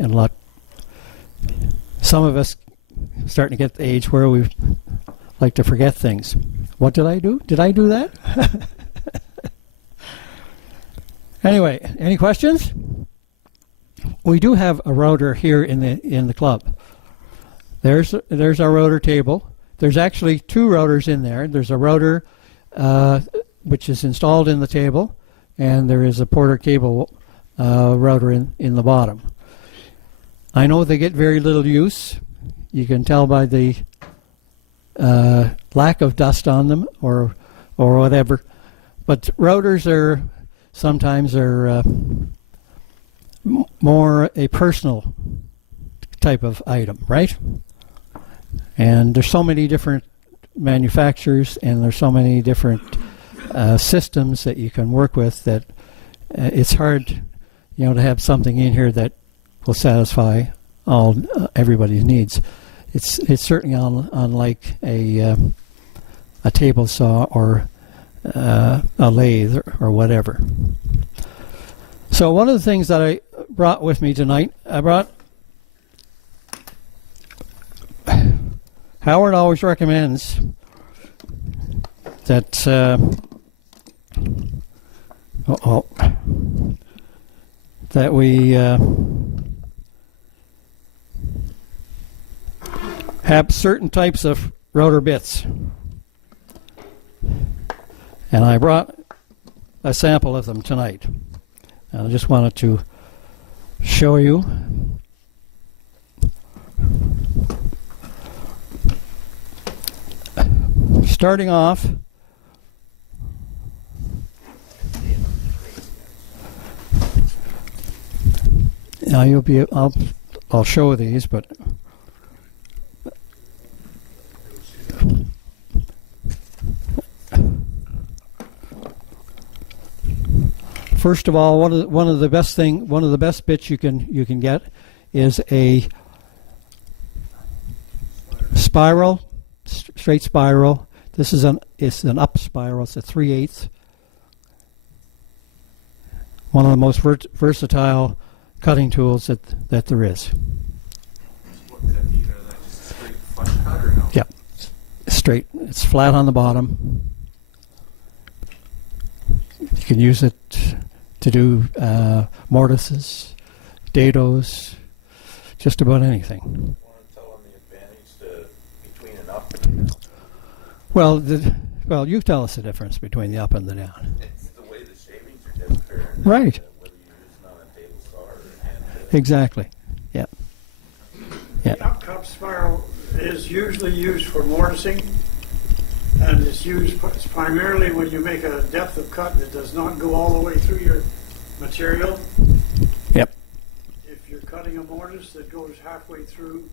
and a lot. Some of us starting to get the age where we like to forget things. What did I do? Did I do that? Anyway, any questions? We do have a router here in the club. There's our router table. There's actually two routers in there. There's a router which is installed in the table, and there is a Porter cable router in the bottom. I know they get very little use. You can tell by the lack of dust on them or whatever. But routers are sometimes more a personal type of item, right? And there's so many different manufacturers, and there's so many different systems that you can work with that it's hard, to have something in here that will satisfy everybody's needs. It's certainly unlike a table saw or a lathe or whatever. So one of the things that I brought with me tonight, Howard always recommends that that we have certain types of router bits. And I brought a sample of them tonight. And I just wanted to show you. Starting off, now I'll show these, but first of all, one of the best bits you can get is a spiral, straight spiral. This is it's an up spiral. It's a 3/8. One of the most versatile cutting tools that there is. Yeah, straight. It's flat on the bottom. You can use it to do mortises, dados, just about anything. Want to tell them the advantage between an up and a down? Well, you tell us the difference between the up and the down. It's the way the shavings are different. Right. Whether you're using on a table saw or a hand. Exactly. Yeah. Yeah. The up-cut spiral is usually used for mortising, and it's used primarily when you make a depth of cut that does not go all the way through your material. Yep. If you're cutting a mortise that goes halfway through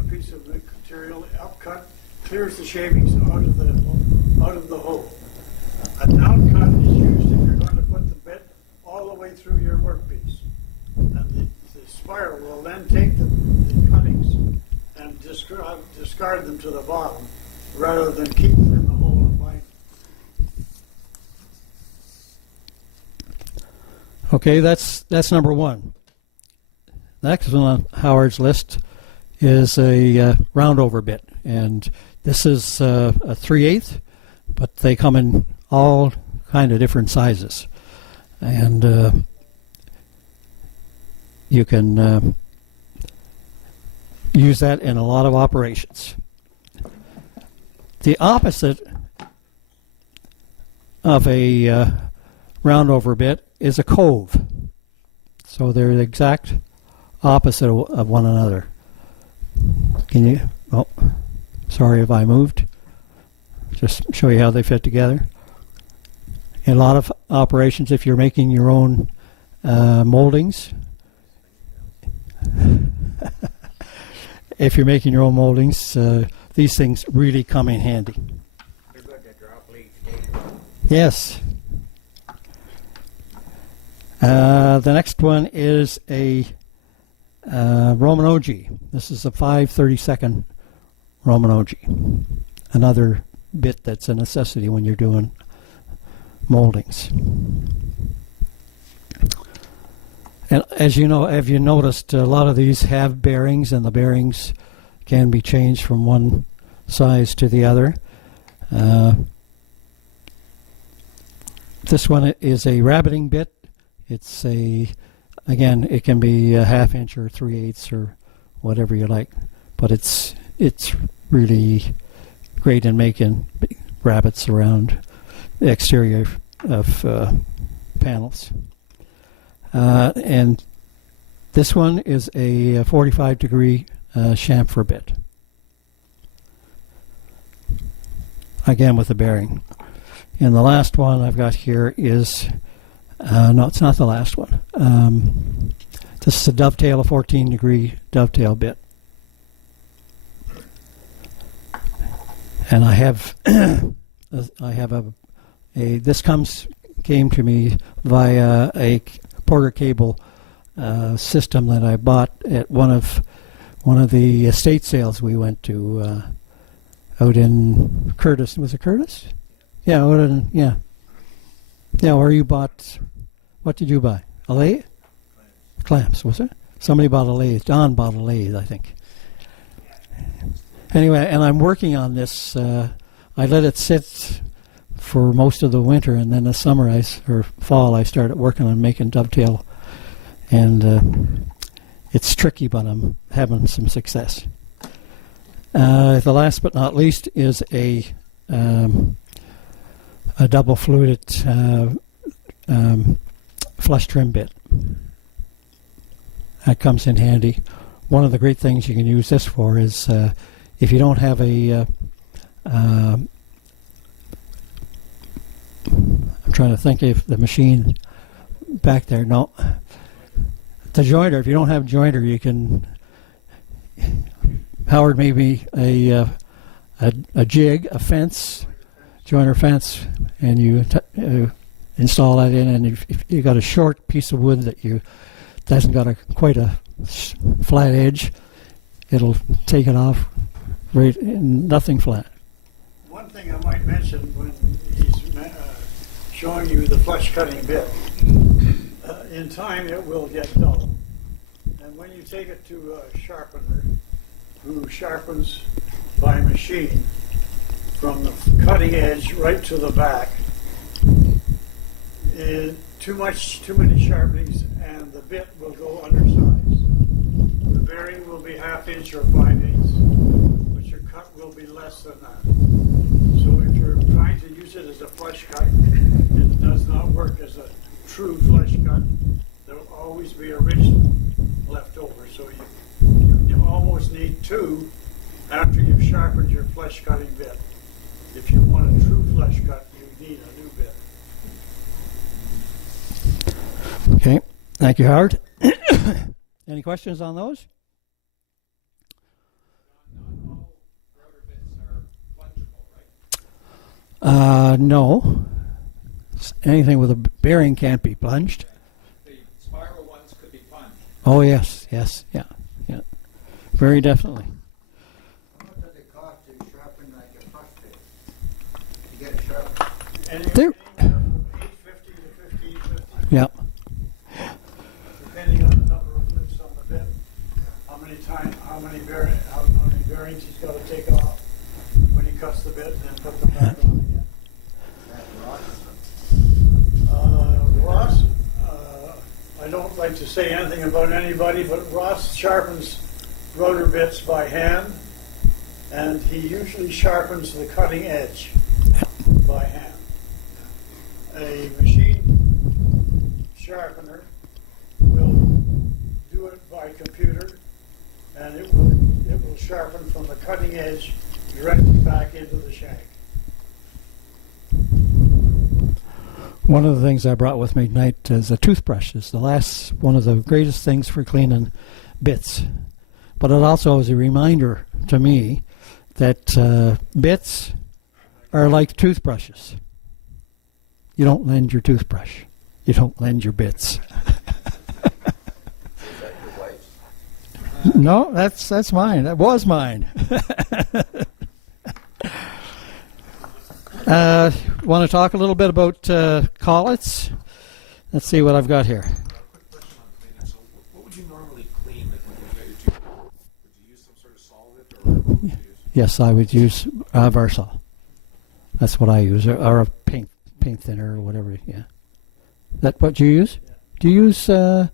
a piece of material, upcut clears the shavings out of the hole. A down cut is used if you're going to put the bit all the way through your workpiece. And the spiral will then take the cuttings and discard them to the bottom rather than keep them in the hole and bind them. Okay, that's number one. Next one on Howard's list is a roundover bit, and this is a 3/8, but they come in all kind of different sizes, and you can use that in a lot of operations. The opposite of a roundover bit is a cove. So they're the exact opposite of one another. Can you? Oh, sorry if I moved. Just show you how they fit together. In a lot of operations, if you're making your own moldings, these things really come in handy. They're good to drop leaf. Yes. The next one is a Roman ogee. This is a 5/32 Roman ogee. Another bit that's a necessity when you're doing moldings. And as you know, have you noticed a lot of these have bearings, and the bearings can be changed from one size to the other. This one is a rabbiting bit. It's again, it can be a 1/2 inch or 3/8 or whatever you like, but it's really great in making rabbets around the exterior of panels. And this one is a 45-degree chamfer bit. Again with the bearing. And the last one I've got here is, no, it's not the last one. This is a dovetail, a 14-degree dovetail bit. And I have this came to me via a Porter cable system that I bought at one of the estate sales we went to out in Curtis. Was it Curtis? Yeah, where you bought. What did you buy? A lathe? Clamps, was it? Somebody bought a lathe. Don bought a lathe, I think. Anyway, and I'm working on this. I let it sit for most of the winter, and then the summer or fall I started working on making dovetail, and it's tricky, but I'm having some success. The last but not least is a double fluted flush trim bit. That comes in handy. One of the great things you can use this for is if you don't have I'm trying to think if the machine back there. No, the jointer. If you don't have a jointer, you can. Howard, maybe a jig, a fence, jointer fence, and you install that in. And if you got a short piece of wood that hasn't got quite a flat edge, it'll take it off right, nothing flat. One thing I might mention when he's showing you the flush cutting bit, in time it will get dull. And when you take it to a sharpener who sharpens by machine from the cutting edge right to the back, too many sharpenings and the bit will go undersized. The bearing will be 1/2 inch or 5/8, but your cut will be less than that. So if you're trying to use it as a flush cut, it does not work as a true flush cut. There will always be a ridge left over. So you almost need two after you've sharpened your flush cutting bit. If you want a true flush cut, you need a new bit. Okay, thank you, Howard. Any questions on those? No. Anything with a bearing can't be plunged. The spiral ones could be plunged. Oh yes, yeah. Very definitely. How much does it cost to sharpen like a flush bit? To get it sharpened? Anywhere from $8.50 to $15.50. Yeah. Depending on the number of loops on the bit, how many bearings he's got to take off when he cuts the bit and then put them back on again. Ross, I don't like to say anything about anybody, but Ross sharpens rotor bits by hand, and he usually sharpens the cutting edge by hand. A machine sharpener will do it by computer, and it will sharpen from the cutting edge directly back into the shank. One of the things I brought with me tonight is a toothbrush. It's one of the greatest things for cleaning bits. But it also is a reminder to me that bits are like toothbrushes. You don't lend your toothbrush. You don't lend your bits. Is that your wife's? No, that's mine. That was mine. Want to talk a little bit about collets? Let's see what I've got here. Quick question on cleaning. Yes, I would use Versal. That's what I use, or a paint thinner or whatever. Yeah. That what you use? Yeah. Do you use? It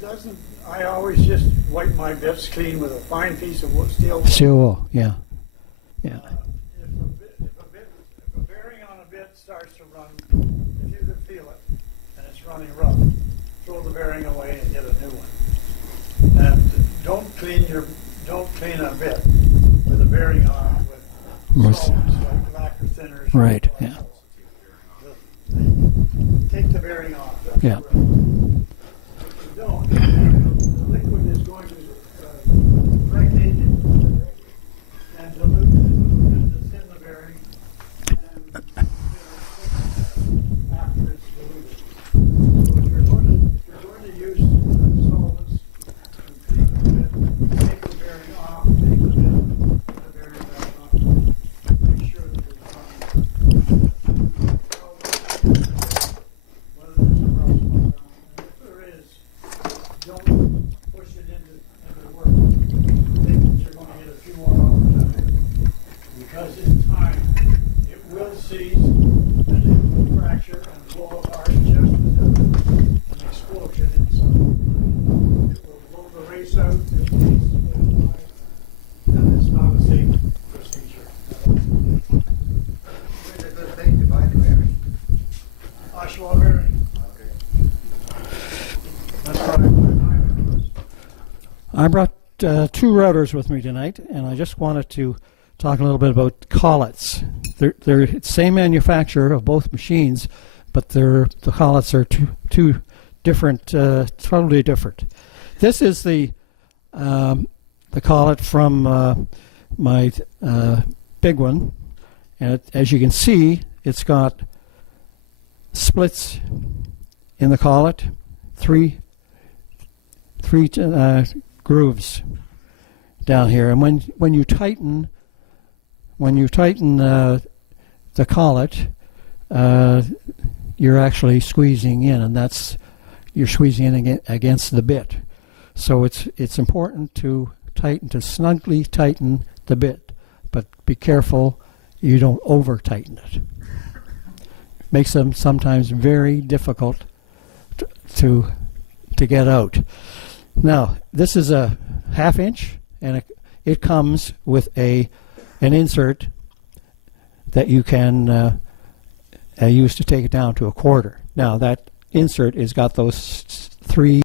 doesn't. I always just wipe my bits clean with a fine piece of steel wool. Steel wool. Yeah. Yeah. If a bearing on a bit starts to run, if you can feel it, and it's running rough, throw the bearing away and get a new one. And don't clean a bit with a bearing on it with solvents like lacquer thinners. Right. Yeah. Take the bearing off. That's Yeah. correct. If you don't, the liquid is going to impregnate it and dilute and thin the bearing and after it's diluted. So if you're going to use solvents to clean the bit, take the bearing off, take the bit, put the bearing back on. Make sure that it's running. Whether there's a rough spot on it. And if there is, don't push it into work. Think that you're going to get a few more hours out of it. Because in time, it will seize and it will fracture and blow apart just as an explosion inside. It will blow the race out, there's pieces of it alive, and it's not a safe procedure. Where's a good place to buy the bearing? Oshawa bearing. Okay. That's what I'm I brought 2 rotors with me tonight, and I just wanted to talk a little bit about collets. They're the same manufacturer of both machines, but the collets are two different, totally different. This is the collet from my big one, and as you can see, it's got splits in the collet, three grooves down here, and when you tighten the collet, you're actually squeezing in, and you're squeezing in against the bit. So it's important to snugly tighten the bit, but be careful you don't over tighten it. Makes them sometimes very difficult to get out. Now, this is a 1/2 inch, and it comes with an insert that you can use to take it down to 1/4. Now, that insert has got those 3